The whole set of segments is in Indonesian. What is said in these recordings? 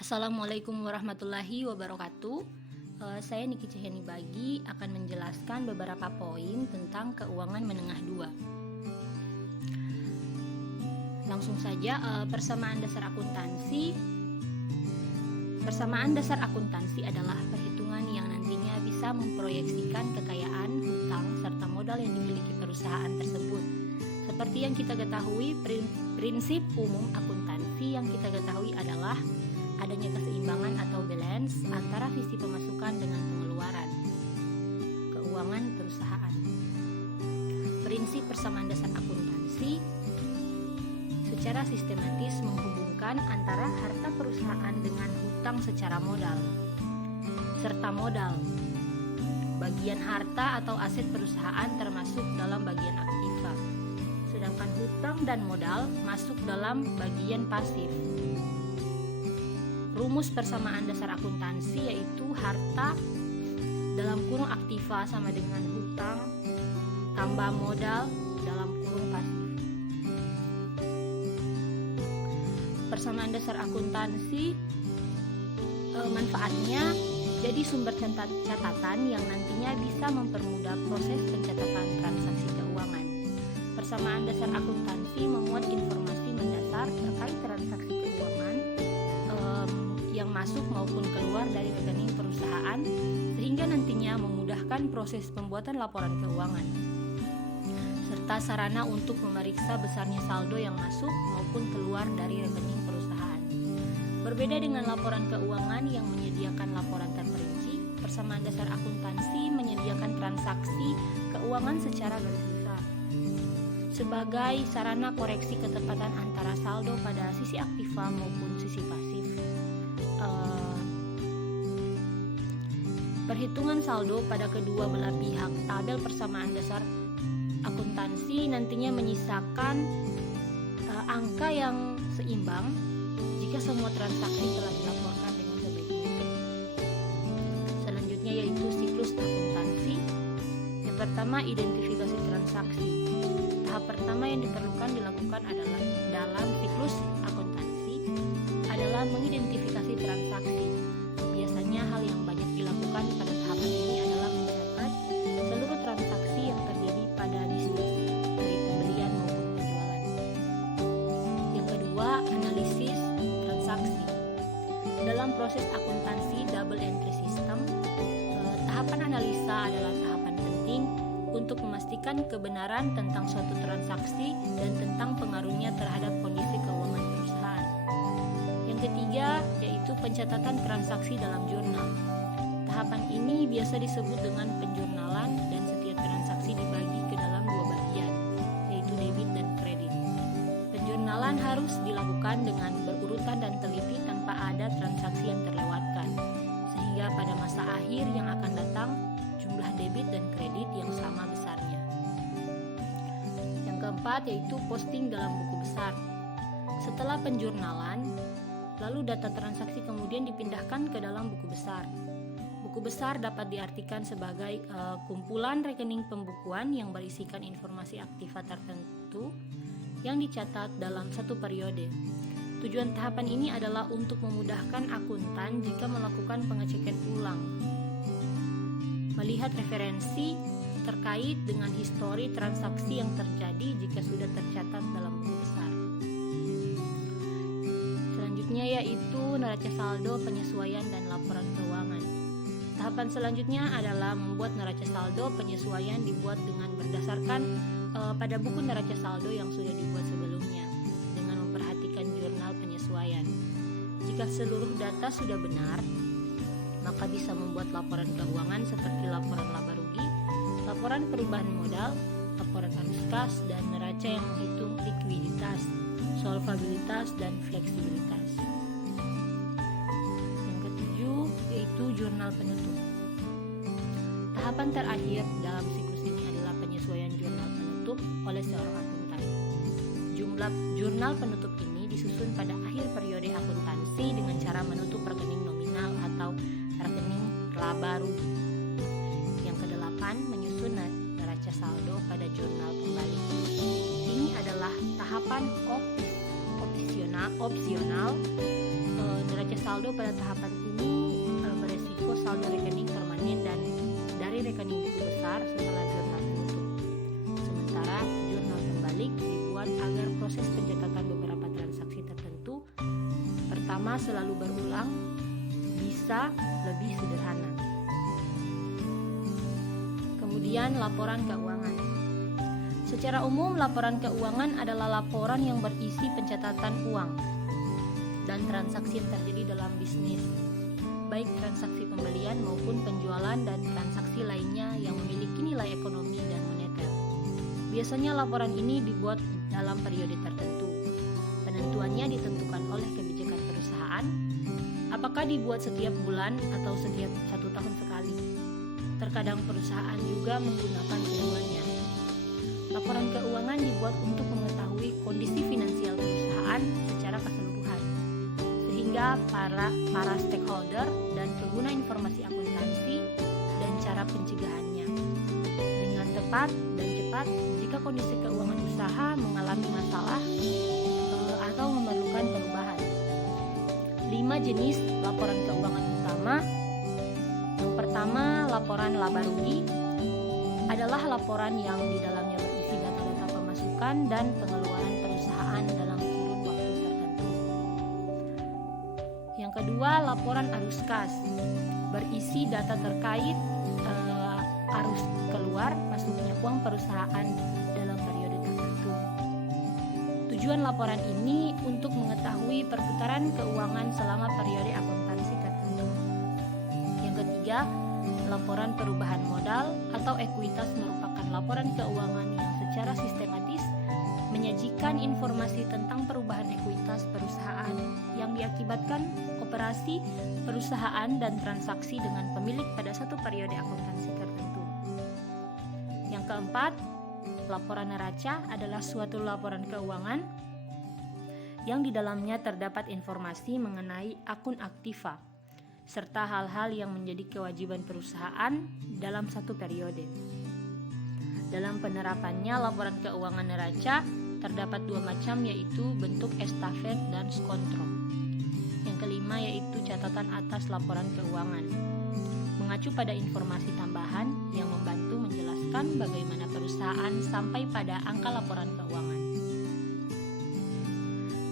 Assalamualaikum warahmatullahi wabarakatuh. Saya Niki Cahyani Bagi akan menjelaskan beberapa poin tentang keuangan menengah 2. Langsung saja, persamaan dasar akuntansi. Persamaan dasar akuntansi adalah perhitungan yang nantinya bisa memproyeksikan kekayaan, hutang, serta modal yang dimiliki perusahaan tersebut. Seperti yang kita ketahui, prinsip umum akuntansi yang kita ketahui adalah adanya keseimbangan atau balance antara visi pemasukan dengan pengeluaran keuangan perusahaan. Prinsip persamaan dasar akuntansi secara sistematis menghubungkan antara harta perusahaan dengan hutang secara modal serta modal. Bagian harta atau aset perusahaan termasuk dalam bagian aktiva, sedangkan hutang dan modal masuk dalam bagian pasif. Rumus persamaan dasar akuntansi yaitu harta dalam kurung aktiva sama dengan hutang tambah modal dalam kurung pasif. Persamaan dasar akuntansi manfaatnya jadi sumber catatan yang nantinya bisa mempermudah proses pencatatan transaksi keuangan. Persamaan dasar akuntansi memuat informasi mendasar terkait transaksi keuangan yang masuk maupun keluar dari rekening perusahaan, sehingga nantinya memudahkan proses pembuatan laporan keuangan serta sarana untuk memeriksa besarnya saldo yang masuk maupun keluar dari rekening perusahaan. Berbeda dengan laporan keuangan yang menyediakan laporan terperinci, persamaan dasar akuntansi menyediakan transaksi keuangan secara garis besar sebagai sarana koreksi ketepatan antara saldo pada sisi aktiva maupun sisi pasif. Perhitungan saldo pada kedua belah pihak tabel persamaan dasar akuntansi nantinya menyisakan angka yang seimbang jika semua transaksi telah dilaporkan dengan sebaik mungkin. Selanjutnya yaitu siklus akuntansi. Yang pertama, identifikasi transaksi. Tahap pertama yang diperlukan dilakukan adalah dalam siklus akuntansi adalah mengidentifikasi transaksi. Biasanya hal yang banyak dilakukan pada tahapan ini adalah mencatat seluruh transaksi yang terjadi pada bisnis, baik pembelian maupun penjualan. Yang kedua, analisis transaksi. Dalam proses akuntansi double entry system, tahapan analisa adalah tahapan penting untuk memastikan kebenaran tentang suatu transaksi dan tentang pengaruhnya terhadap kondisi keuangan perusahaan. Yang ketiga, yaitu pencatatan transaksi dalam jurnal. Tahapan ini biasa disebut dengan penjurnalan dan setiap transaksi dibagi ke dalam dua bagian, yaitu debit dan kredit. Penjurnalan harus dilakukan dengan berurutan dan teliti tanpa ada transaksi yang terlewatkan, sehingga pada masa akhir yang akan datang jumlah debit dan kredit yang sama besarnya. Yang keempat yaitu posting dalam buku besar. Setelah penjurnalan, lalu data transaksi kemudian dipindahkan ke dalam buku besar. Buku besar dapat diartikan sebagai kumpulan rekening pembukuan yang berisikan informasi aktiva tertentu yang dicatat dalam satu periode. Tujuan tahapan ini adalah untuk memudahkan akuntan jika melakukan pengecekan ulang, melihat referensi terkait dengan histori transaksi yang terjadi jika sudah tercatat dalam buku besar. Selanjutnya yaitu neraca saldo, penyesuaian, dan laporan keuangan. Tahapan selanjutnya adalah membuat neraca saldo. Penyesuaian dibuat dengan berdasarkan pada buku neraca saldo yang sudah dibuat sebelumnya dengan memperhatikan jurnal penyesuaian. Jika seluruh data sudah benar, maka bisa membuat laporan keuangan seperti laporan laba rugi, laporan perubahan modal, laporan arus kas, dan neraca yang menghitung likuiditas, solvabilitas, dan fleksibilitas. Yang ketujuh yaitu jurnal penutup. Tahapan terakhir dalam siklus ini adalah penyesuaian jurnal penutup oleh seorang akuntan. Jurnal penutup ini disusun pada akhir periode akuntansi dengan cara menutup rekening nominal atau rekening laba rugi. Yang kedelapan, menyusun neraca saldo pada jurnal kembali. Ini adalah tahapan opsional. Neraca saldo pada tahapan ini beresiko saldo rekening permanen dan dari rekening buku besar setelah jurnal penutup. Sementara jurnal pembalik dibuat agar proses pencatatan beberapa transaksi tertentu pertama selalu berulang bisa lebih sederhana. Kemudian laporan keuangan. Secara umum, laporan keuangan adalah laporan yang berisi pencatatan uang dan transaksi yang terjadi dalam bisnis, baik transaksi pembelian maupun penjualan dan transaksi lainnya yang memiliki nilai ekonomi dan moneter. Biasanya laporan ini dibuat dalam periode tertentu. Penentuannya ditentukan oleh kebijakan perusahaan, apakah dibuat setiap bulan atau setiap 1 tahun sekali. Terkadang perusahaan juga menggunakan keduanya. Laporan keuangan dibuat untuk mengetahui kondisi finansial perusahaan secara keseluruhan, sehingga para stakeholder dan pengguna informasi akuntansi dan cara pencegahannya dengan tepat dan cepat jika kondisi keuangan usaha mengalami masalah atau memerlukan perubahan. 5 jenis laporan keuangan utama. Yang pertama, laporan laba rugi adalah laporan yang di dalamnya berisi data-data pemasukan dan pengeluaran perusahaan dalam kurun waktu tertentu. Yang kedua, laporan arus kas berisi data terkait arus keluar masuknya uang perusahaan dalam periode tertentu. Tujuan laporan ini untuk mengetahui perputaran keuangan selama periode akuntansi tertentu. Yang ketiga, laporan perubahan modal atau ekuitas merupakan laporan keuangan yang secara sistematis menyajikan informasi tentang perubahan ekuitas perusahaan yang diakibatkan operasi perusahaan dan transaksi dengan pemilik pada satu periode akuntansi tertentu. Yang keempat, laporan neraca adalah suatu laporan keuangan yang di dalamnya terdapat informasi mengenai akun aktiva serta hal-hal yang menjadi kewajiban perusahaan dalam satu periode. Dalam penerapannya, laporan keuangan neraca terdapat 2 macam, yaitu bentuk estafet dan skontro. Yang kelima yaitu catatan atas laporan keuangan, mengacu pada informasi tambahan yang membantu menjelaskan bagaimana perusahaan sampai pada angka laporan keuangan.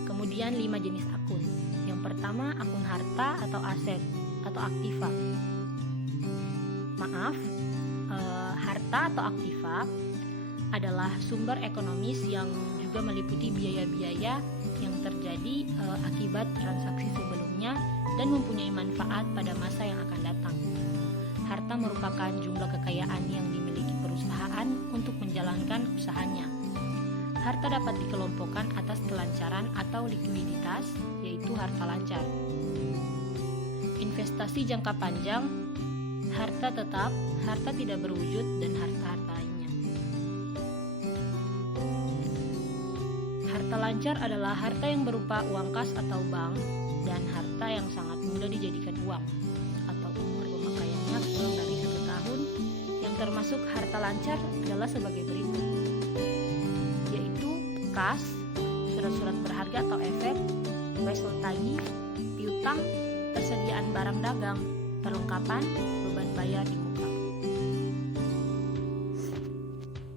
Kemudian 5 jenis akun. Yang pertama, akun harta atau aset atau aktiva. Harta atau aktiva adalah sumber ekonomis yang juga meliputi biaya-biaya yang terjadi akibat transaksi sebelumnya dan mempunyai manfaat pada masa yang akan datang. Harta merupakan jumlah kekayaan yang dimiliki perusahaan untuk menjalankan usahanya. Harta dapat dikelompokkan atas kelancaran atau likuiditas, yaitu harta lancar. Investasi jangka panjang, harta tetap, harta tidak berwujud, dan harta-harta lainnya. Harta lancar adalah harta yang berupa uang kas atau bank dan harta yang sangat mudah dijadikan uang atau umur pemakaiannya kurang dari 1 tahun. Yang termasuk harta lancar adalah sebagai berikut, yaitu kas, surat-surat berharga atau efek, wesel tagih, piutang, persediaan barang dagang, perlengkapan, beban bayar di muka.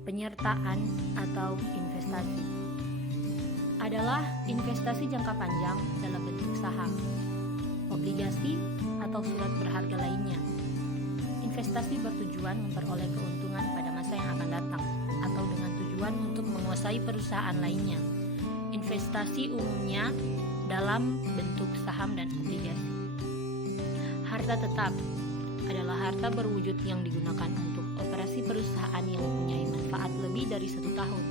Penyertaan atau investasi adalah investasi jangka panjang dalam bentuk saham, obligasi, atau surat berharga lainnya. Investasi bertujuan memperoleh keuntungan pada masa yang akan datang atau dengan tujuan untuk menguasai perusahaan lainnya. Investasi umumnya dalam bentuk saham dan obligasi. Harta tetap adalah harta berwujud yang digunakan untuk operasi perusahaan yang mempunyai manfaat lebih dari 1 tahun,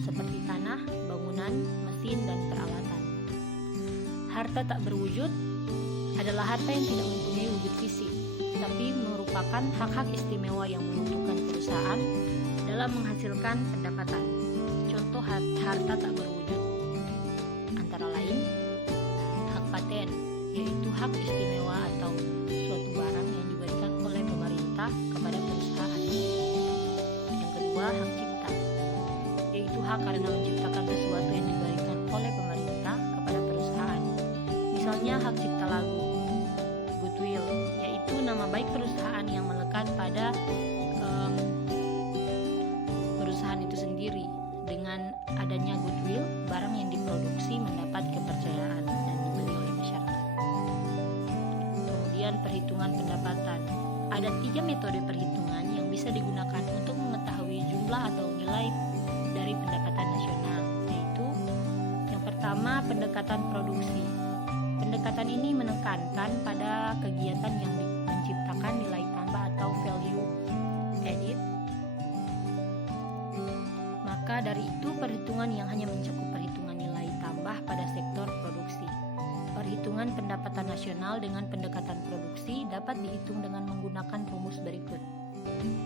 seperti tanah, bangunan, mesin, dan peralatan. Harta tak berwujud adalah harta yang tidak mempunyai wujud fisik, tapi merupakan hak-hak istimewa yang menguntungkan perusahaan dalam menghasilkan pendapatan. Contoh harta tak berwujud antara lain hak paten, yaitu hak istimewa atau suatu barang yang diberikan oleh pemerintah kepada perusahaan. Yang kedua, hak cipta, yaitu hak karena menciptakan sesuatu yang diberikan oleh pemerintah kepada perusahaan. misalnya hak cipta lagu, goodwill, yaitu nama baik perusahaan yang melekat pada perusahaan itu sendiri. Dengan adanya goodwill, barang yang diproduksi mendapat kepercayaan dan dibeli oleh masyarakat. Kemudian perhitungan pendapatan. Ada 3 metode perhitungan yang bisa digunakan untuk mengetahui jumlah atau nilai dari pendapatan nasional, yaitu yang pertama, pendekatan produksi. Pendekatan ini menekankan pada kegiatan yang menciptakan nilai tambah atau value added. Maka dari itu perhitungan yang hanya mencakup perhitungan nilai tambah pada sektor produksi. Perhitungan pendapatan nasional dengan pendekatan produksi dapat dihitung dengan menggunakan rumus berikut.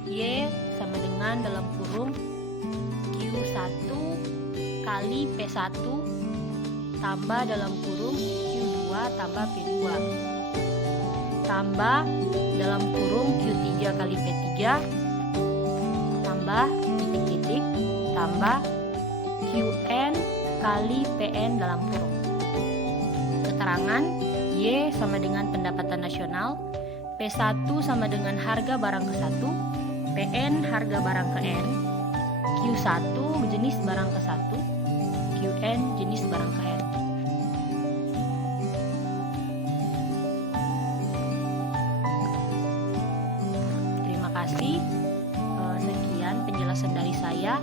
Y sama dengan dalam kurung Q1 kali P1 tambah dalam kurung Q2 tambah P2 tambah dalam kurung Q3 kali P3 tambah titik-titik tambah Qn kali Pn dalam kurung. Keterangan Y sama dengan pendapatan nasional, P1 sama dengan harga barang ke 1, Pn harga barang ke N, Q1 jenis barang ke 1, Qn jenis barang ke N. Terima kasih. Sekian penjelasan dari saya.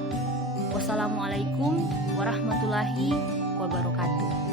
Wassalamualaikum warahmatullahi wabarakatuh.